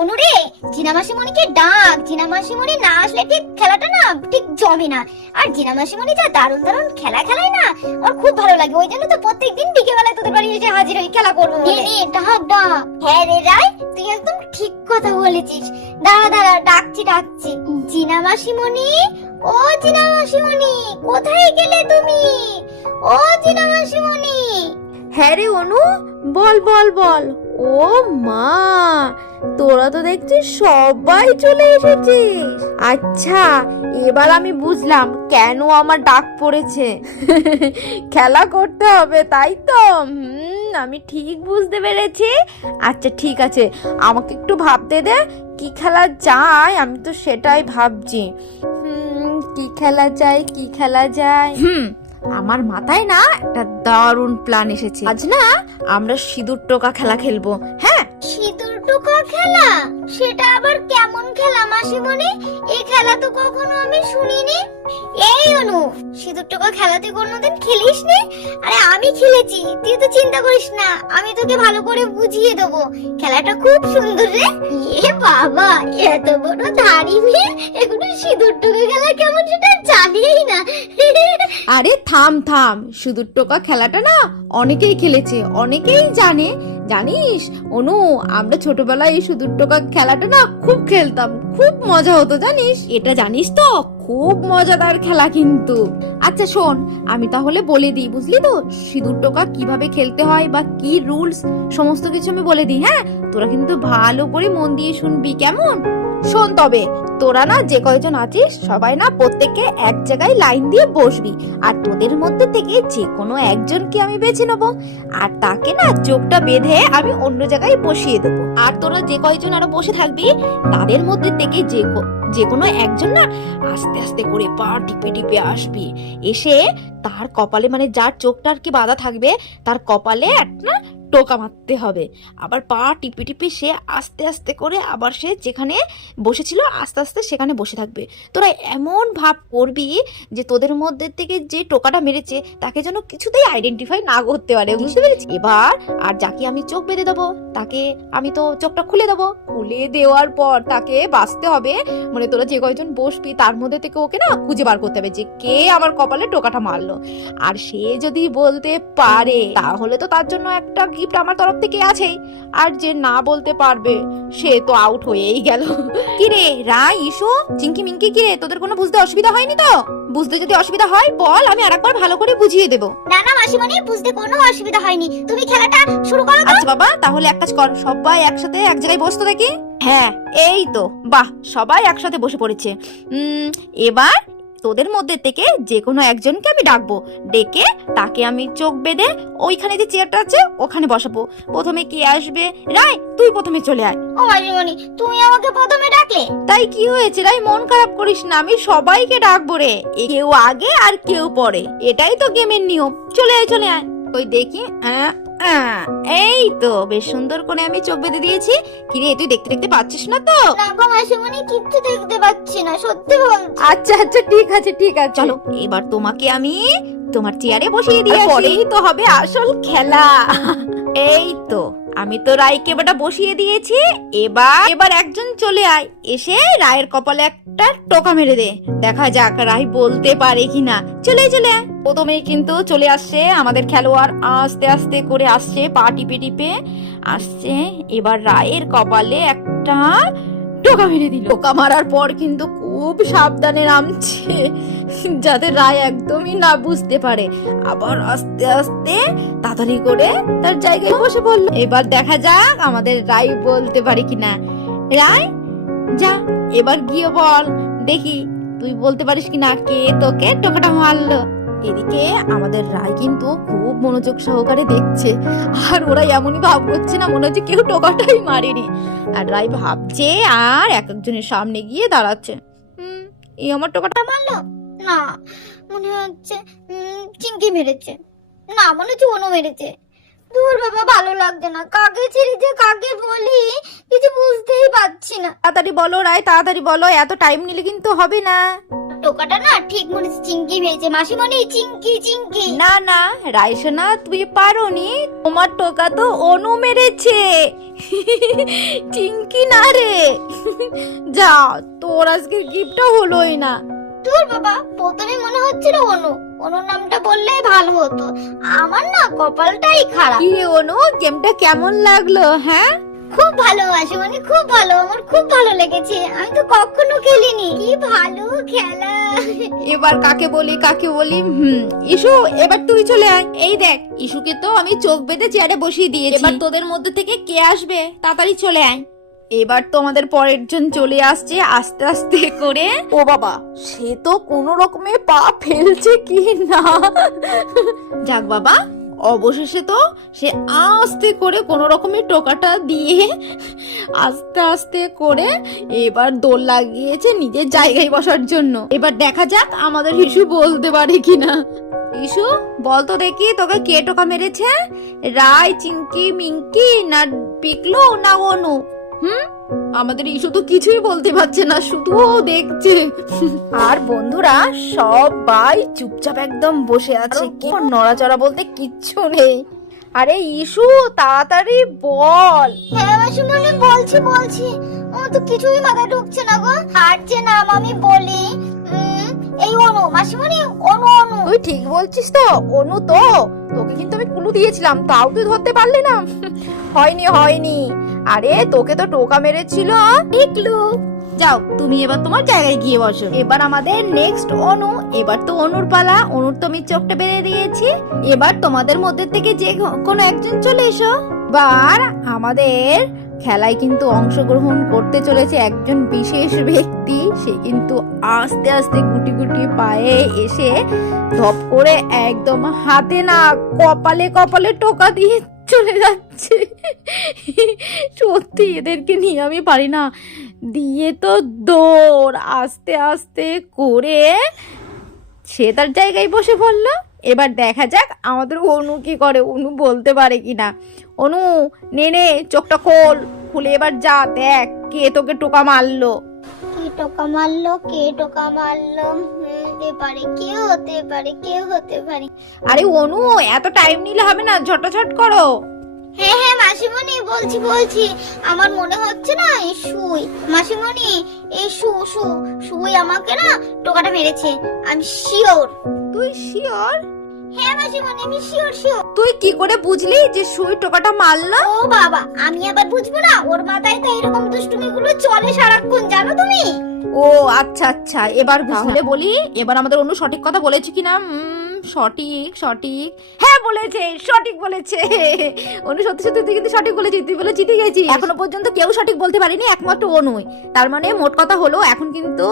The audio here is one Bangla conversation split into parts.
অনুরে জিনা মাসিমণিকে ডাক। জিনা মাসিমণি না আসলে ঠিক খেলাটা না ঠিক জমে না। আর জিনা মাসিমণি যা দারুণ দারুণ খেলা খেলায় না ওর খুব ভালো লাগে। ওই জন্য তো প্রত্যেকদিন বিকেলবেলায় তোদের বাড়ি এসে হাজির হয়ে খেলা করব নে ডাক ডাক। হ্যাঁ রে রাই তুই একদম ঠিক কথা বলেছিস। দাঁড়া দাঁড়া ডাকছি ডাকছি। জিনা মাসিমণি ও জিনা মাসিমণি কোথায় গেলে তুমি? ও জিনা মাসিমণি হ্যাঁ রে অনু বল বল বল। ও মা তোরা তো দেখছি সবাই চলে এসেছিস। আচ্ছা এবার আমি বুঝলাম কেন আমার ডাক পড়েছে। খেলা করতে হবে তাই তো? হুম আমি ঠিক বুঝতে পেরেছি। আচ্ছা ঠিক আছে আমাকে একটু ভাবতে দে কি খেলা যায়? আমি তো সেটাই ভাবছি। হুম কি খেলা যায় কি খেলা যায়? হুম আমার মাথায় না একটা দারুণ প্ল্যান এসেছে। আজ না আমরা সিঁদুর টোকা খেলা খেলব। হ্যাঁ? সিঁদুর টোকা খেলা? সেটা আবার কেমন খেলা মাসিমণি? এই খেলা তো কখনো আমি শুনিনি। এই অনু, সিঁদুর টোকা খেলা তুই কোনোদিন খেলিস নি আরে আমি খেলেছি, তুই তো চিন্তা করিস না, আমি তোকে ভালো করে বুঝিয়ে দেবো। খেলাটা খুব সুন্দর রে। এ বাবা, এত বড় ধাড়ি মেয়ে এগুলো সিঁদুর টোকা খেলা কেমন সেটা জানিই না। আরে থাম থাম, সিঁদুর টোকা খেলাটা না অনেকেই খেলেছে, অনেকেই জানে জানিস? অনু আমরা ছোটবেলায় এই সুদূর টোকা খেলাটা না খুব খেলতাম। খুব মজা হতো জানিস? এটা জানিস তো? খুব মজাদার খেলা কিন্তু। আচ্ছা শোন আমি তাহলে বলে দিই বুঝলি তো? সিঁদুর টোকা কীভাবে খেলতে হয় বা কি রুলস সমস্ত কিছু আমি বলে দিই হ্যাঁ? তোরা কিন্তু ভালো করে মন দিয়ে শুনবি কেমন? শোন তবে, তোরা না যে কয়জন আছিস, সবাই না প্রত্যেকে এক জায়গায় লাইন দিয়ে বসবি। আর তোদের মধ্যে থেকে যে কোনো একজনকে আমি বেছে নেব। আর তাকে না চোখটা বেঁধে আমি অন্য জায়গায় বসিয়ে দেবো। আর তোরা যে কয়জন আরও বসে থাকবি, তাদের মধ্যে থেকে যে যে কোনো একজন না আস্তে আস্তে করে পা টিপে টিপে আসবি। এসে তার কপালে মানে যার চোখটা আর কি বাঁধা থাকবে, তার কপালে একটা টোকা মারতে হবে। আবার পা টিপে টিপে সে আস্তে আস্তে করে আবার সে যেখানে বসেছিল, আস্তে আস্তে সেখানে বসে থাকবে। তোরা এমন ভাব করবি যে তোদের মধ্যে থেকে যে টোকাটা মেরেছে, তাকে যেন কিছুতেই আইডেন্টিফাই না করতে পারে, বুঝতে পেরেছি এবার আর যাকে আমি চোখ বেঁধে দেবো, তাকে আমি তো চোখটা খুলে দেবো। খুলে দেওয়ার পর তাকে বাঁচতে হবে। মানে তোরা যে কয়জন বসবি, তার মধ্যে থেকে ওকে না খুঁজে বার করতে হবে যে কে আমার কপালে টোকাটা মারলো। আর সে যদি বলতে পারে, তাহলে তো তার জন্য একটা গিফট আমার তরফ থেকে আছেই। আর যে না বলতে পারবে সে তো আউট হয়েই গেল। কিরে রাই ইসো চিঙ্কি মিঙ্কি কিরে তোদের কোনো বুঝতে অসুবিধা হয়নি তো? বুঝতে যদি অসুবিধা হয় বল আমি আরেকবার ভালো করে বুঝিয়ে দেবো। না না মাসিমণি বুঝতে কোনো অসুবিধা হয়নি। তুমি খেলাটা শুরু করো তো। আচ্ছা বাবা তাহলে এক কাজ কর সবাই একসাথে এক জায়গায় বসতো দেখি হ্যাঁ এই তো বাহ সবাই একসাথে বসে পড়েছে। উম, এবার তোদের মধ্যে থেকে যে কোনো একজনকে আমি ডাকবো। ডেকে তাকে আমি চোখ বেঁধে ওইখানে যে চেয়ারটা আছে ওখানে বসাবো। প্রথমে কে আসবে? রায় তুই প্রথমে চলে আয়। ও মাসিমণি তুমি আমাকে প্রথমে ডাকলে? তাই কি হয়েছে রায়? মন খারাপ করিস না আমি সবাইকে ডাকবো রে। কেউ আগে আর কেউ পরে। এটাই তো গেমের নিয়ম। চলে আয় চলে আয়। ওই দেখি এই তো বেশ সুন্দর করে আমি চোখ বেঁধে দিয়েছি। কিরে তুই দেখতে দেখতে পাচ্ছিস না তো? না গো মাসিমণি কিচ্ছু দেখতে পাচ্ছি না সত্যি বলছি। আচ্ছা আচ্ছা ঠিক আছে ঠিক আছে। চলো এবার তোমাকে আমি তোমার চেয়ারে বসিয়ে দিয়ে পরেই তো হবে আসল খেলা। এই তো আমি তো রায়কে বেটা বসিয়ে দিয়েছি। এবার এবার একজন চলে আয়। এসে রায়ের কপালে একটা টোকা মেরে দে। দেখা যাক রায় বলতে পারে কিনা। চলে চলে আয়। প্রথমেই কিন্তু চলে আসছে আমাদের খেলোয়াড় আস্তে আস্তে করে আসছে, পা টিপে টিপে আসছে। এবার রায়ের কপালে একটা টোকা মেরে দিল। টোকা মারার পর কিন্তু খুব সাবধানে নামছে, যাতে রায় একদমই না বুঝতে পারে। আবার আস্তে আস্তে তাড়াতাড়ি করে তার জায়গায় বসে পড়ল। এবার দেখা যাক আমাদের রায় বলতে পারে কিনা। রায়, যা, এবার গিয়ে বল। দেখি, তুই বলতে পারিস কিনা কে তোকে টোকাটা মারলো। এদিকে আমাদের রায় কিন্তু খুব মনোযোগ সহকারে দেখছে। আর ওরা এমনই ভাব করছে না, মনে হচ্ছে কেউ টোকাটাই মারেনি। আর রায় ভাবছে আর এক একজনের সামনে গিয়ে দাঁড়াচ্ছে। হুম এই আমার টোকাটা মারলো? না, মনে হচ্ছে চিংকি মেরেছে। না, মনে হচ্ছে অনু মেরেছে। দূর বাবা, ভালো লাগছে না। কাকে ছেড়ে যে, কাকে বলি? কিছু বুঝতেই পারছি না। তাড়াতাড়ি বলো রায়, তাড়াতাড়ি বলো, এত টাইম নিলে কিন্তু হবে না। টোকাটা না ঠিক মনে চিঙ্কি মেরেছে মাসিমণি চিঙ্কি চিঙ্কি না না রাইসোনা তুই পারোনি তোমার টোকা তো অনু মেরেছে। চিঙ্কি না রে। যা তোর আজকের গিফটটা হলোই না। দূর বাবা প্রথমে মনে হচ্ছিল অনু। অনুর নামটা বললেই ভালো হতো। আমার না কপালটাই খারাপ। কি রে অনু গেমটা কেমন লাগল হ্যাঁ? খুব ভালো মাসিমণি খুব ভালো। আমার খুব ভালো লেগেছে। আমি তো কখনো খেলিনি। কি ভালো খেলা। এবার কাকে বলি কাকে বলি? হুম ইসু এবার তুই চলে আয়। এই দেখ ইসুকে তো আমি চোখ বেঁধে চেয়ারে বসিয়ে দিয়েছি। এবার তোদের মধ্যে থেকে কে আসবে? তাড়াতাড়ি চলে আয়। এবার তো আমাদের পরের জন চলে আসছে আস্তে আস্তে করে। ও বাবা সে তো কোনো রকমে পা ফেলছে কি না? যাক বাবা অবশেষে তো সে আস্তে করে কোনো রকমের টোকাটা দিয়ে আস্তে আস্তে করে এবার দোল লাগিয়েছে নিজের জায়গায় বসার জন্য। এবার দেখা যাক আমাদের হিসু বলতে পারে কিনা। ইসু বল তো দেখি তোকে কে টোকা মেরেছে? রায় চিঙ্কি মিঙ্কি না পিকলু না অনু? হুম? আমাদের ইসু তো কিছুই বলতে পারছে না শুধু ও দেখছে। আর বন্ধুরা সবাই চুপচাপ একদম বসে আছে। কি নড়াচড়া বলতে কিচ্ছু নেই। আরে ইসু তাড়াতাড়ি বল। হ্যাঁ মাসিমণি বলছি বলছি। ও তো কিছুই মাথায় ঢুকছে না গো। আর যে নাম আমি বলি এই অনু মাসিমণি অনু অনু। তুই ঠিক বলছিস তো অনু তো। তোকে কিন্তু আমি কুলু দিয়েছিলাম তাও তুই ধরতে পারলি না। হয়নি হয়নি। আরে তোকে তো টোকা মেরেছিল। টিকলু যাও তুমি এবার তোমার জায়গায় গিয়ে বসো। এবার আমাদের নেক্সট অনু এবার তো অনুর পালা। অনুর তো আমি চোখটা বেঁধে দিয়েছি। এবার তোমাদের মধ্যে থেকে যে কোনো একজন চলে এসো। বার আমাদের খেলায় কিন্তু অংশগ্রহণ করতে চলেছে একজন বিশেষ ব্যক্তি। সে কিন্তু আস্তে আস্তে গুটি গুটি পায়ে এসে ধপ করে একদম হাতে না কপালে কপালে টোকা দিয়ে চলে যাচ্ছে। সত্যি এদেরকে নিয়ে আমি পারি না। দিয়ে তো দৌড়, আস্তে আস্তে করে সে তার জায়গায় বসে পড়ল। এবার দেখা যাক আমাদের অনু কি করে। অনু বলতে পারে কি না অনু, নে নে, চোখটা খোল। খুলে এবার যা, দেখ, কে তোকে টোকা মারলো। টোকা মারলো কে টোকা মারলো? হতে পারে কে হতে পারে কে হতে পারে। আরে অনু এত টাইম নিলে হবে না ঝটাঝট করো। হ্যাঁ হ্যাঁ মাসিমণি বলছি বলছি আমার মনে হচ্ছে না এই সুই মাসিমণি এই সু সু সুই আমাকে না টোকাটা মেরেছে আমি শিওর তুই শিওর হ্যাঁ মাসিমণি আমি শিওর শিওর তুই কি করে বুঝলি যে সুই টোকাটা মারলো ও বাবা আমি আবার বুঝব না ওর মাথায় তো এরকম দুষ্টুমিগুলো চলে সারাক্ষণ জানো তুমি? ও আচ্ছা আচ্ছা এবার তাহলে বলি এবার আমাদের অন্য সঠিক কথা বলেছে কিনা? উম, সঠিক সঠিক। হ্যাঁ বলেছে সঠিক বলেছে। অনু সত্যি সত্যি তুই কিন্তু সঠিক বলেছিস তুই বলে জিতে গেছিস। এখনও পর্যন্ত কেউ সঠিক বলতে পারেনি একমাত্র অনুই। তার মানে মোট কথা হলো এখন কিন্তু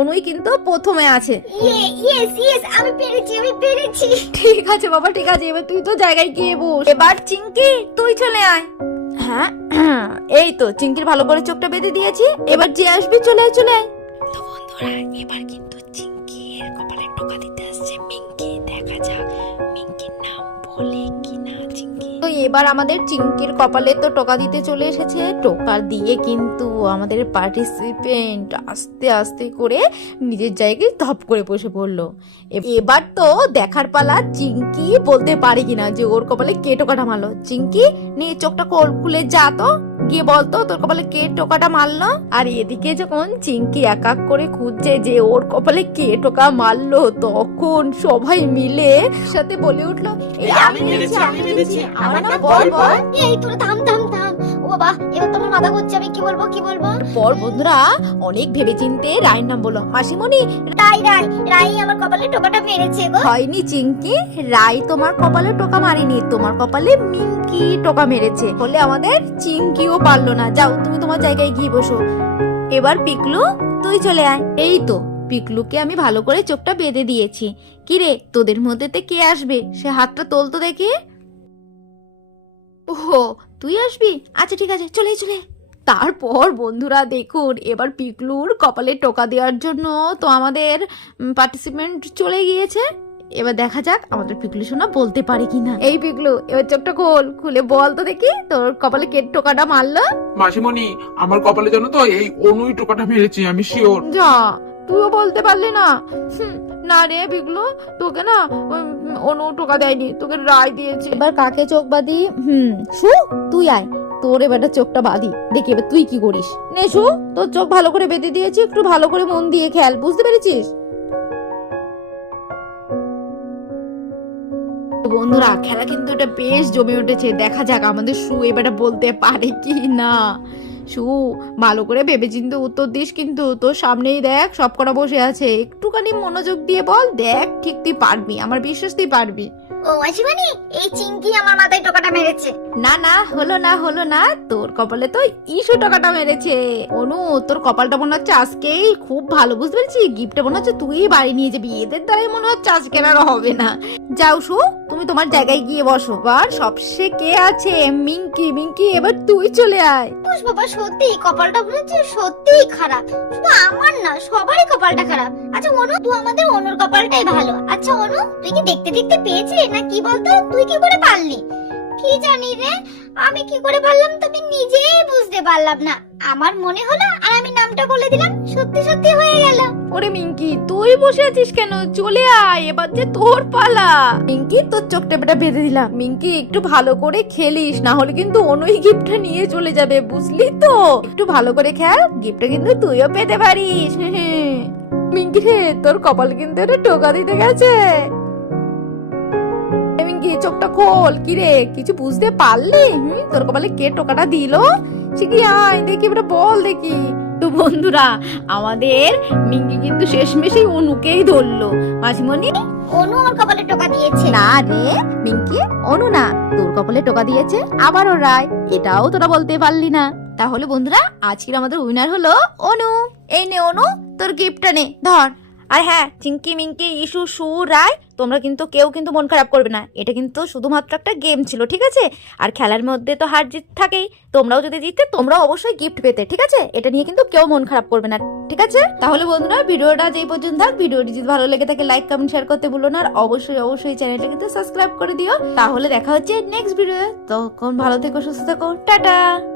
অনুই কিন্তু প্রথমে আছে। ইয়ে আমি পেরেছি আমি পেরেছি। ঠিক আছে বাবা ঠিক আছে এবার তুই তো জায়গায় গিয়ে বস। এবার চিঙ্কি তুই চলে আয়। হ্যাঁ এই তো চিঙ্কির ভালো করে চোখটা বেঁধে দিয়েছি এবার যে আসবি চলে আয় চলে আয়। তো বন্ধুরা এবার কিন্তু চিঙ্কির কপালে টোকা দিতে তো এবার আমাদের চিঙ্কির কপালে তো টোকা দিতে চলে এসেছে। টোকা দিয়ে কিন্তু আমাদের পার্টিসিপেন্ট আস্তে আস্তে করে নিজের জায়গায় ধপ করে বসে পড়ল। এবার তো দেখার পালা চিঙ্কি বলতে পারে কিনা যে ওর কপালে কে টোকাটা মারলো চিঙ্কি নিয়ে চোখটা কোল খুলে যা তো। গিয়ে বলতো, তোর কপালে কে টোকাটা মারলো? আর এদিকে যখন চিঙ্কি এক এক করে খুঁজছে যে ওর কপালে কে টোকা মারলো, তখন সবাই মিলে সাথে বলে উঠল আমি মেরেছি আমি মেরেছি আমার বল বল। এই তোর থাম থাম থাম ও বাবা এবার তোমার মাথা ঘুরছে আমি কি বলব কি বলব? পর বন্ধুরা অনেক ভেবেচিন্তে রায়ের নাম বলল মাসিমণি রাই রাই রাই আমার কপালে টোকাটা মেরেছে গো। হয়নি চিঙ্কি রাই তোমার কপালে টোকা মারেনি তোমার কপালে মিঙ্কি টোকা মেরেছে। বলে আমাদের চিঙ্কিও পারল না। যাও তুমি তোমার জায়গায় গিয়ে বসো। এবার পিকলু তুই চলে আয়। এই তো পিকলুকে আমি ভালো করে চোখটা বেঁধে দিয়েছি। কিরে তোদের মধ্যেতে কে আসবে? সে হাতটা তোলতো দেখে। ওহো তুই আসবি? আচ্ছা ঠিক আছে চলে চলে। তারপর বন্ধুরা দেখুন এবার পিকলুর কপালে টোকা দেওয়ার জন্য তো আমাদের পার্টিসিপেন্ট চলে গিয়েছে। এবার দেখা যাক আমাদের পিকলু সোনা বলতে পারে কিনা। এই পিকলু এবার চোখটা খোল খুলে বল তো দেখি তোর কপালে কে টোকাটা মারলো? মাসিমণি আমার কপালে জানো তো এই অনুই টোকাটা মেরেছি আমি শিওর যা তুইও বলতে পারলি না। হুম, না রে বিগলো তোকে না অনু টোকা দেয়নি তোকে রায় দিয়েছে। এবার কাকে চোখ বাঁধি? হুম শু তুই আয়। তোর এবার চোখটা বাঁধি দেখি এবার তুই কি করিস। নে শু তোর চোখ ভালো করে বেঁধে দিয়েছি একটু ভালো করে মন দিয়ে খেয়াল বুঝতে পেরেছিস? বন্ধুরা খেলা কিন্তু এটা বেশ জমে উঠেছে দেখা যাক আমাদের শু এবারে বলতে পারে কি না। সু ভালো করে ভেবে চিন্তে উত্তর দিস কিন্তু, তোর সামনেই দেখ, সব করা বসে আছে। একটুখানি মনোযোগ দিয়ে বল, দেখ ঠিক তুই পারবি, আমার বিশ্বাস তুই পারবি। ও মাসিমণি এই চিংকি আমার মাথায় টোকাটা মেরেছে। না না হলো না হলো না। তোর কপালে তো ইস্যু টাকাটা মেরেছে। অনু তোর কপালটা মনে হচ্ছে আজকেই খুব ভালো বুঝতে পেরেছি? গিফটটা মনে হচ্ছে তুই বাড়ি নিয়ে যাবি। এদের দ্বারাই মনে হচ্ছে আজকে আর হবে না। যাও শু তুমি তোমার জায়গায় গিয়ে বসো। এবার সবসে কে আছে? মিঙ্কি মিঙ্কি এবার তুই চলে আয়। বুঝ বাবা সত্যি কপালটা বুঝেছে সত্যিই খারাপ। শুধু আমার না সবারই কপালটা খারাপ। আচ্ছা অনু তুই আমাদের অনুর কপালটাই ভালো। আচ্ছা অনু তুই কি দেখতে দেখতে পেয়েছিস না, কি বলতো? তুই কি করে পারলি? কি জানি রে, আমি কি করে পারলাম তুমি নিজেই বুঝতে পারলাম না। আমার মনে হলো আর আমি নামটা বলে দিলাম, সত্যি সত্যি হয়ে গেল। ওরে মিঙ্কি, তুই বসে আছিস কেন? চলে আয়, এবার যে তোর পালা। মিঙ্কি, তোর চোখটা বেটা বেঁধে দিলাম। মিঙ্কি, একটু ভালো করে খেলিস, না হলে কিন্তু অনুই গিফটটা নিয়ে চলে যাবে, বুঝলি তো? একটু ভালো করে খেল, গিফটটা কিন্তু তুইও পেতে পারিস। মিঙ্কি রে, তোর কপাল কিন্তু এটা টোকা দিতে গেছে। চোখটা খোল। কি রে কিছু বুঝতে পারলি? হুম তোর কপালে কে টোকাটা দিল? ঠিকই আয় দেখি এবার বল দেখি। তো বন্ধুরা আমাদের মিঙ্কি কিন্তু শেষমেশেই অনুকেই ধরলো। মাসিমণি? অনু ওর কপালে টোকা দিয়েছে। না রে মিঙ্কি অনু না। তোর কপালে টোকা দিয়েছে আবারও রায়। এটাও তোরা বলতে পারলি না। তাহলে বন্ধুরা আজকের আমাদের উইনার হলো অনু। এই নে অনু তোর গিফটটা নে ধর। আর হ্যাঁ চিঙ্কি মিঙ্কি ইস্যু সু রায় তোমরা কিন্তু কেউ কিন্তু মন খারাপ করবে না। এটা কিন্তু শুধুমাত্র একটা গেম ছিল, ঠিক আছে? আর খেলার মধ্যে তো হার জিত থাকেই। তোমরাও যদি জিততে, তোমরাও অবশ্যই গিফট পেতে, ঠিক আছে? এটা নিয়ে কিন্তু কেউ মন খারাপ করবে না, ঠিক আছে? তাহলে বন্ধুরা, ভিডিওটা যেই পর্যন্ত থাক, ভিডিওটি যদি ভালো লেগে থাকে লাইক কমেন্ট শেয়ার করতে ভুলো না। আর অবশ্যই অবশ্যই চ্যানেলটা কিন্তু সাবস্ক্রাইব করে দিও। তাহলে দেখা হচ্ছে নেক্সট ভিডিও তখন ভালো থেকো, সুস্থ থেকো। টাটা!